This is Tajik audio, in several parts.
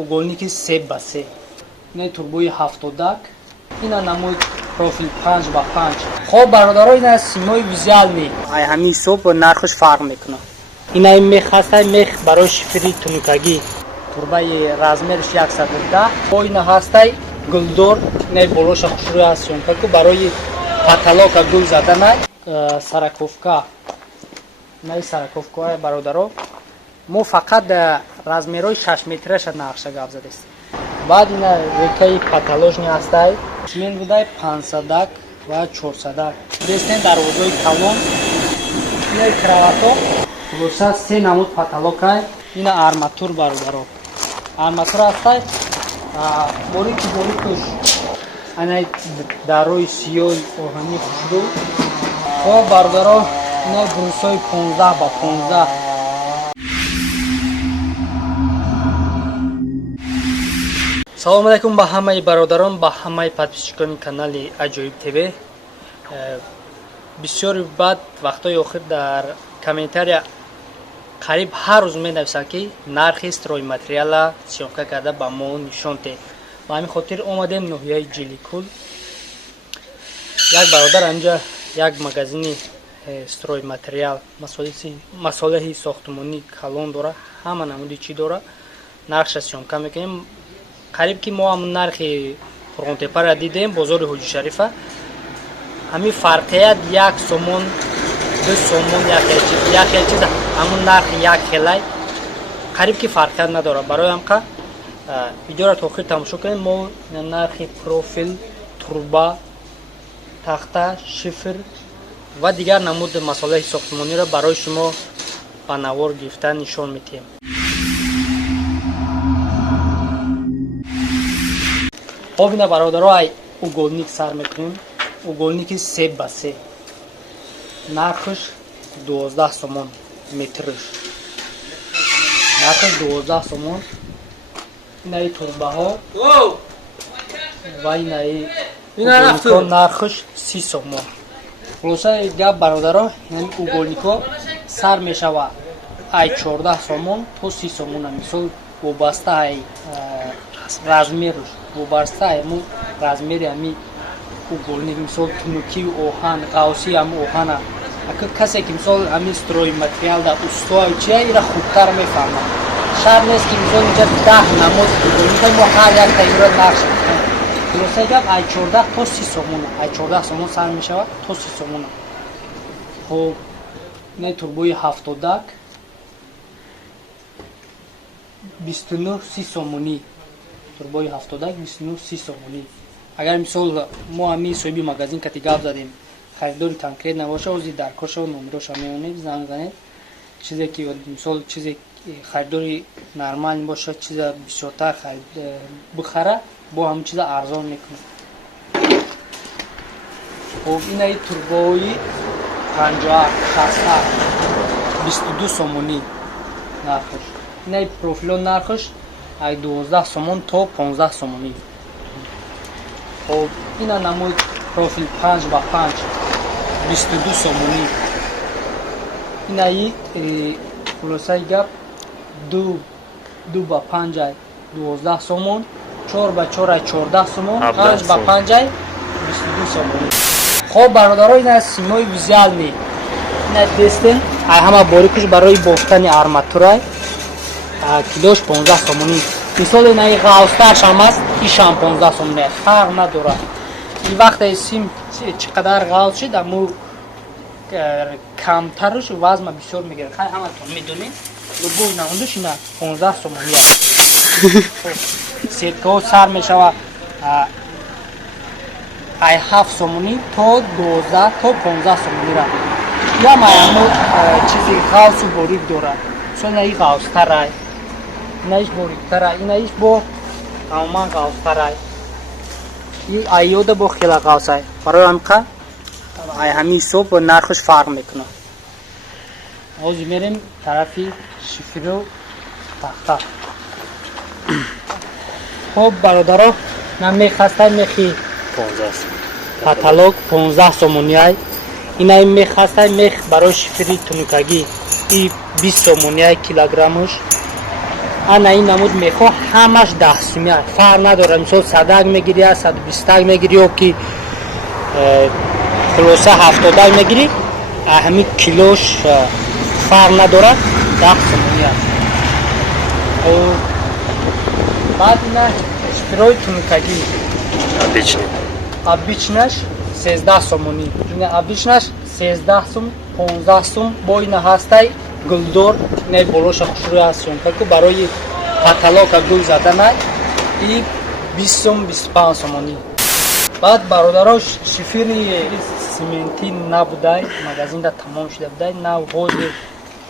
угольники 3x3. Ина турбои 70. Ина намои профил 5x5. Хоб бародаро, ина симои визуални. Ай ҳами ҳисоб нархаш фарқ мекунад. Ина мехастай мех барои шифри тунукагӣ. Турбаи размерш 110. Бо ина ҳастай гулдор, ина болоша хушрӯй аст сёмка ку барои потолока гул заданай. Сараковка. Ина сараковка бародаро. Мо фақат размерои 6 метраша нақша гап задест. Баъд ина рекаи потоложни ҳастай. Мен будай 500 ва 400. Дестен дарвозаи калон. Ина кравато. Хулоса 3 намуд потолокай. Ина арматур бародаро. Арматур ҳастай. Борикуш. Ана дарои сиёи оҳани хушрӯ. Хоб бародаро. Ина брусои 15x15. салому алайкум ба ҳамаи бародарон, ба ҳамаи подписчикони канали Аҷоиб ТВ. Бисёри баъд вақтҳои охир дар комментария қариб ҳар рӯз менависанд ки нархи стройматериала сиёмка карда ба мо нишон те. Ба ҳамин хотир омадем ноҳияи Ҷиликул. Як бародар анҷа як магазини стройматериал, масолиҳи сохтмонӣ калон дора, ҳама намуди чӣ дора. Нархша сиёмка мекунем. Қариб ки мо ҳамун нархи Фурғонтепара дидем, бозори Ҳоҷи Шарифа. Ҳамин фарқият 1 сомон, 2 сомон, як чиз ҳамун нархи як хелай қариб ки фарқият надорад. Барои ҳамқа видеоро то охир тамошо кунем. Мо нархи профил, турба, тахта, шифр ва дигар намуди масолаи сохтмониро барои шумо ба навор гирифта нишон медиҳем. Хоб ина бародаро, ай уголник сар мекунем. Уголники 3x3. Нархаш 12 сомон метрш. Нархаш 12 сомон. Инаи турбаҳо ва инаи уголнико нархаш 30 сомон. Хулоса гап бародаро, ин уголнико сар мешава ай 14 сомон то 30 сомон. Мисол вобаста ай размерш, вобаста ай му размери ами уголник, мисол тунуки оҳан, ғавси ам оҳана. Ака касе ки мисол ами стройматериал да устои чия ира хубтар мефаҳмад. Шарт нест ки мисол инҷа 10 намуд уголника мо ҳар як таимро нақш мекунем. Хулоса гап ай 14 то 30 сомон. Ай 14 сомон сар мешавад то 30 сомон. Хоб ина турбои 70 29 30 сомонӣ. Турбои 70 29 30 сомонӣ. Агар мисол мо ҳами соҳиби магазин кати гап задем, харидори конкрет набоша, ози даркоша номероша меонед, занг занед. Чизе ки мисол чизе харидори нормал боша, чиза бисёртар бихара, бо ҳамин чиза арзон мекунад. Хоб инаи турбои 50 60 22 сомонӣ нархаш. Инаи профило нархаш ай 12 сомон то 15 сомонӣ. Хоб ина намои профил 5x5 22 сомонӣ. Инаи хулосаи гап 2x5 ай 12 сомон, 4x4 ай 14 сомон, 5x5 ай 22 сомонӣ. Хоб бародаро, ина симои визуални. Ина дестен ай ҳама борикуш барои бофтани арматурай. Килош 15 сомонӣ. Мисол инаи ғавстарш ҳам аст, ишам 15 сомонӣ. Фарқ надорад. И вақте сим чӣ қадар ғавз шид, аму камтарш вазма бисёр мегирад. Хай ҳаматон медонед. Лугои навондаш ина 15 сомонӣ аст. Сеткаҳо сар мешава ай 7 сомонӣ то 12 то 15 сомониро. Ям ай аму чизи ғавсу борик дорад. Мисол инаи ғавстарай. Инаиш бориктара, инаиш бо тамоман ғавстарай. И айёда бо хела ғавсай. Барои ҳамқа ай ҳами ҳисоб нархаш фарқ мекунад. Ҳозир мерем тарафи шифру тахта. Хоб бародаро, на мехастай мехи 15 потолок 15 сомонӣ ай. Инаи мехастай мех барои шифри тунукагӣ и 20 сомонӣ ай килограммаш. ана ин намуд мехо ҳамаш 10 сумия фарқ надорад. мисол 100 мегири, 120 мегири ё ки хулоса 70 мегири, аҳми килош фарқ надорад, 10 сомония. баъд ина шифирои тунукагӣ обичнаш 13 сомонӣ. обичнаш 13 сум, 15 сум. бо ина ҳастай гулдор не болоша хушрӯй аст сёнкаку барои паталока гул заданай и 20 сум, 25 сомонӣ. баъд бародаро шифири сементӣ набудай магазинда тамом шуда будай нав ҳозир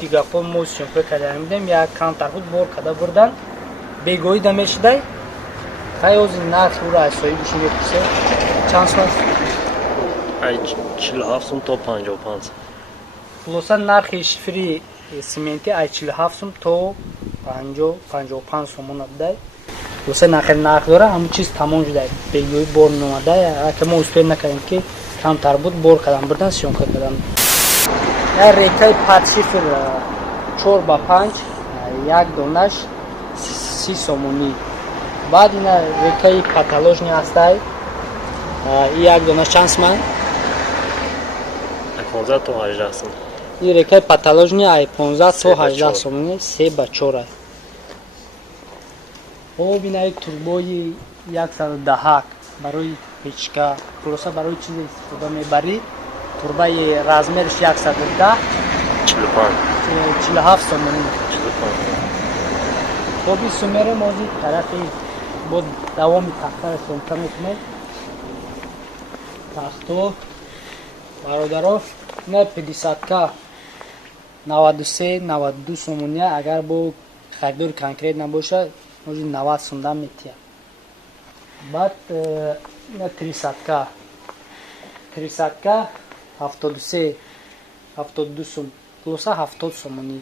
дигапо мо сёнка кардан будем як камтар буд бор када бурдан бегоида мешудай. хай ҳозир нархи уро аз соҳибиша мепурсе чанд сум аст? 47 сум то 55 сум. хулоса нархи шифири сементӣ аз 47 сум то 55 сомона будай. хулоса нарх дора, ҳамун чиз тамом шудай. бегои бор номадай, ака мо устои накардем ки камтар буд бор кадан бурдан сёнка кадан. як рекаи падшифр 4/5 як донаш 30 сомонӣ. баъд ина рекаи паталожни ҳастай як дона чанд сум? 15 то 18 сум. ин рекаи паталожни ай 15 то 18 сомонӣ 3/4. хоб ина ин турбои 110 барои печка, хулоса барои чизе истифода мебарӣ. турбаи размериш 110 47 сомонӣ. хоби сумеро мози тарафи бо давоми тахтара сёнка мекунем. тахто бародаро ина 50-ка 93-92 сомония. агар бо харидори конкрет набоша мози 90 сомдан метия. баъд ина 300-ка 73-72 сум, хулоса 70 сомонӣ.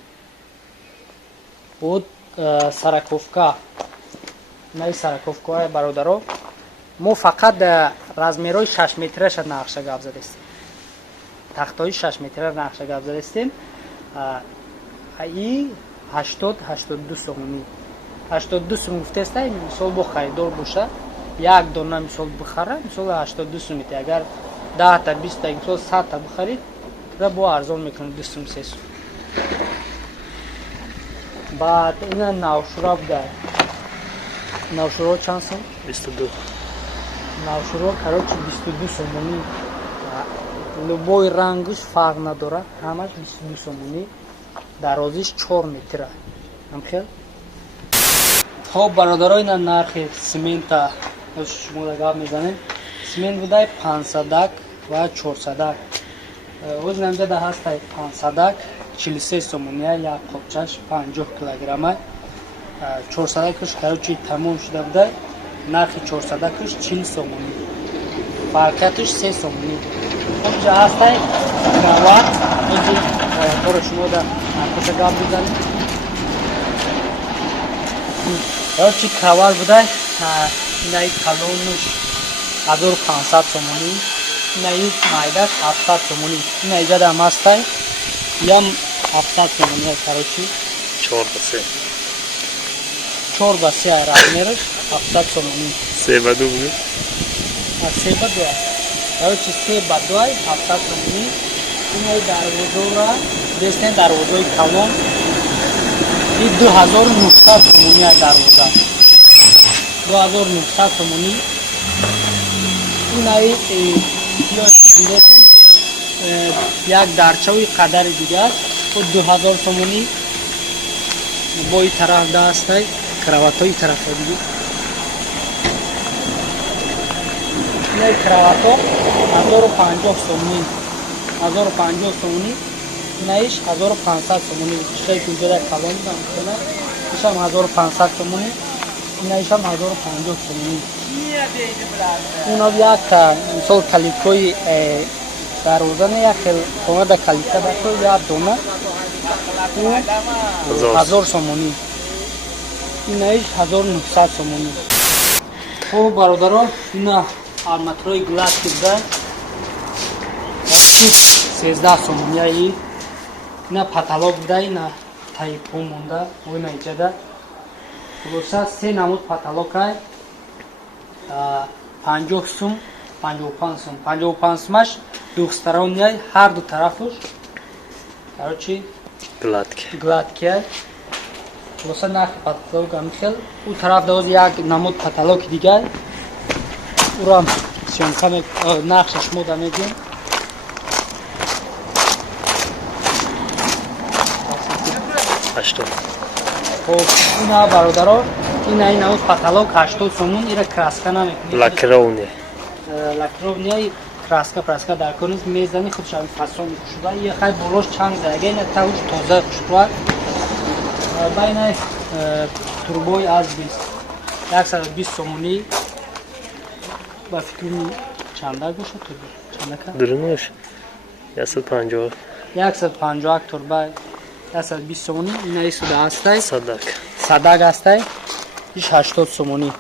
буд сараковка наи сараковка бародаро мо фақат размерои 6 метраша нақша гап задастем. тахтои 6 метра нақша гап задастем. и 80-82 сомонӣ. 82 сум гуфтестай. мисол бо харидор боша як дона мисол бихара, мисол 82 сум мете. агар 10 та 20 та мисол 100 та бихарид бо арзон мекунад 2 сум 3 сум. баъд ина навшура буда. навшуро чанд сум? 22. навшуро короче 22 сомонӣ. любой рангиш фарқ надорад, ҳамаш 22 сомонӣ. дарозиш 4 метра. ҳамхел. хоб бародаро ина нархи семента шумо гап мезанем. семент будай 500 ва 400. ҳозир намҷада ҳастай 500 43 сомония, як қопчаш 50 килограмма. 400 куш короче тамом шуда будай. нархи 400 куш 40 сомонӣ. фарқиятиш 3 сомонӣ. ҳамҷа ҳастай крават. ҳозир бора шумо да нархоша гап мезанем. короче крават будай инаи калонуш 1500 сомонӣ. инаи майдаш 700 сомонӣ. ина иҷада ҳам ҳастай ям 700 сомонӣ. короче 4/3 размераш 700 сомонӣ. 3/2 буд. 3/2. короче 3/2 700 сомонӣ. инаи дарвозора дестен дарвозои калон и 2900 сомонӣ дарвоза. 2900 сомонӣ. инаи дидетен як дарчави қадари дига аст. 2000 сомонӣ. бо ин тараф дастай краватои тарафа дига. инаи кравато 1050 сомонӣ. 1050 сомонӣ. инаиш 1500 сомонӣ. чиқаи кунҷада калон дам кана. ишам 1500 сомонӣ. инаишам 1050 сомонӣ. инав як мисол калиткои дарвозане як хел хонада калитка дашто як дона 1000 сомонӣ. инаиш 1900 сомонӣ. хоб бародаро ина арматураи гласки буда 13 сомонӣ. ина паталок буда. ина таи по монда ина иҷада хулоса 3 намуд паталокай 50 сум 55 сум 55 сумаш двухсторонняй ҳар ду тарафуш короче гладкий хулоса нархи паталок амихел у тараф доз як намуд паталоки дигар урам сёмка нақша шумо да мегӯем خب اینا برادرها این نوع پتالوگ 80 سومون اینا کراسکا نمیکنه لاکرونی کراسکا در کنید میزنی خب شاید فاصله شده یه خیلی بلوش چند زده اینا تاوش تازه خوشتوار بین توربوی از 120 سومونی با فکر چنده گوشه توربو درنوش 150 توربای 120 сомонӣ ина исуда ҳастай садак ҳастай иш 80 сомонӣ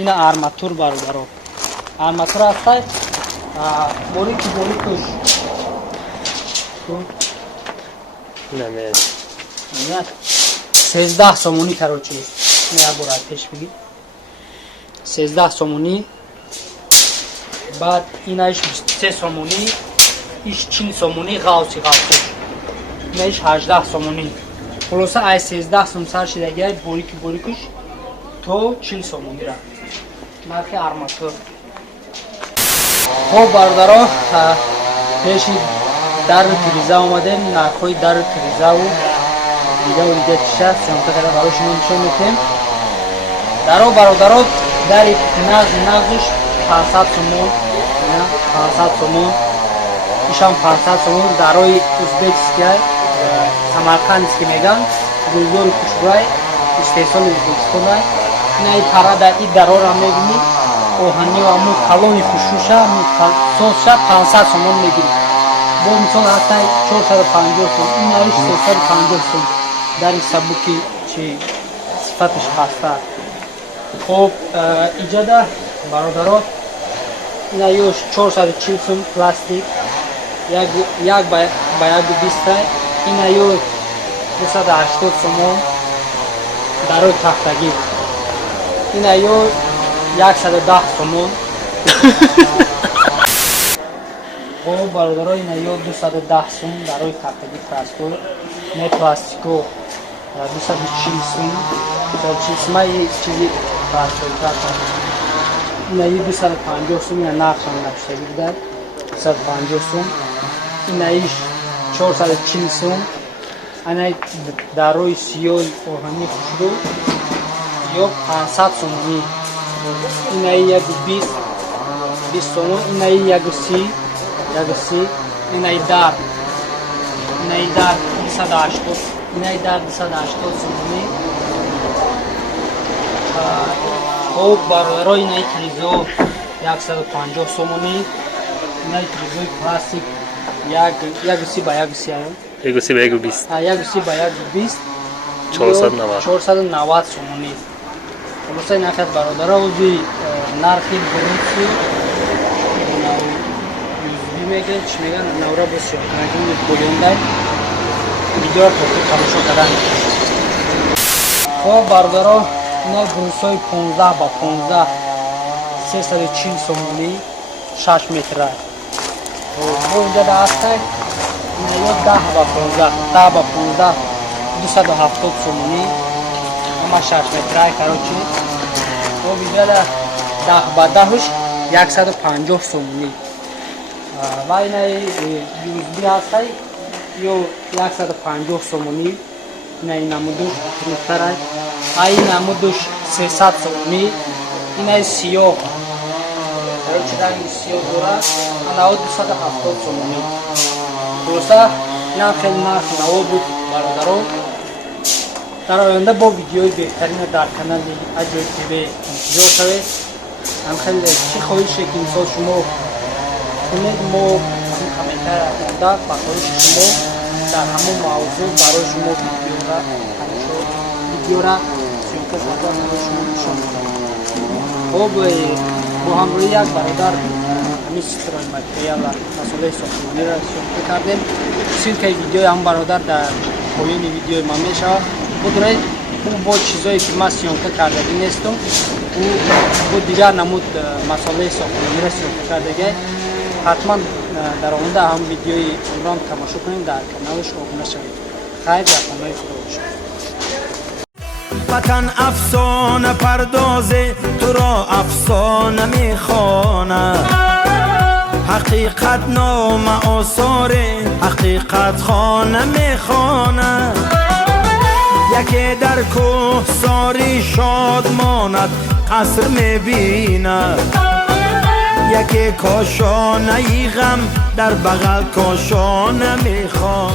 ина арматур бародаро арматур ҳастай борикуш 13 сомонӣ короче як бор пеш бигӣ 13 сомонӣ баъд ина иш 23 сомонӣ иш 40 сомонӣ ғавси نهش 18 سومونی خلاصه ای 13 سوم سر شدگی بوریکش تو 40 سومونی را نرخ آرماتور خب برادرها پیش در تریزا اومدیم نرخوی در تریزا و دیگه چیشه سمت خیلی برای شما نشون میتیم درو برادرها در نغزش 500 سومون 500 سومون ایشان 500 سومون دروی ازبکیسکای Samarkandski megan gulzori kushbay istehsol O'zbekistonda inay parada iddarora megini ohani va mu kaloni xushusha mu sosha 500 somon megini bu misol hasta 450 som inay 350 som dar sabuki chi sifatish hasta xo'p ijada barodaro inay 440 som plastik як ба як 20 ина ё 280 сомон дарои тахтагӣ ина ё 110 сомон хоб бародаро ина ё 210 сом дарои тахтагӣ простор не пластико 240 сом чизма и чизи простор ина ё 250 сом ина нақшам напиштагӣ будар 250 сом ина иш 440 сом ана дарои сиёи оҳани хушрӯ ё 500 сомонӣ ина як 20 сомон ина як 30 ина дар 280 сомонӣ хоб бародаро ина тризо 150 сомонӣ ина тризои пластик як си ба як си аё як си ба як 20 490 сомонӣ хулоса нахат бародаро узи нархи биринчи юзби меган чи меган навра бо сиёҳканакини поёндай видео тамошо кардан хоб бародаро ина брусои 15 ба 15 340 сомонӣ 6 метра бо инҷа да ҳастак ина ё 10 ба 15 270 сомонӣ ама 6 метрай короче бо инҷа да 10 ба 10 150 сомонӣ ва ина юзби ҳастай ё 150 сомонӣ ина намудуш нуқтарай ай намудуш 300 сомонӣ ина сиёҳ короче ранги сиёҳ дора ана 270 сомонӣ хулоса ина хеле нарх наво буд бародаро дар оянда бо видеои беҳтарина дар канали Аҷоиб ТВ интизор шавед ам хеле чӣ хоҳише ки мисол шумо кунед мо комментария монда ба хоҳиши шумо дар ҳамон мавзӯъ барои шумо видеора сёмка карда барои шумо нишон медиҳем хоб бо ҳамроҳи як бародар ҳамин строи материала масъулаи сохтмониро сёмка кардем ссилкаи видеои ҳамон бародар дар поёни видеои ман мешавад будуред او با چیزایی که ما سیونکه کردگی نیستم او با دیگر نمود مسئله ساختمانی را سیونکه کردگی حتما در آینده هم ویدیوی اون را تماشا کنیم در کانالش آبونه شوید. خیر در پناه خدا باشید. وطن افسانه پردازه تو را افسانه میخوانه حقیقت نام آثار حقیقت خانه میخوانه یکی در کوه ساری شاد ماند قصر میبینه یکی کاشانه ای غم در بغل کاشانه میخوانه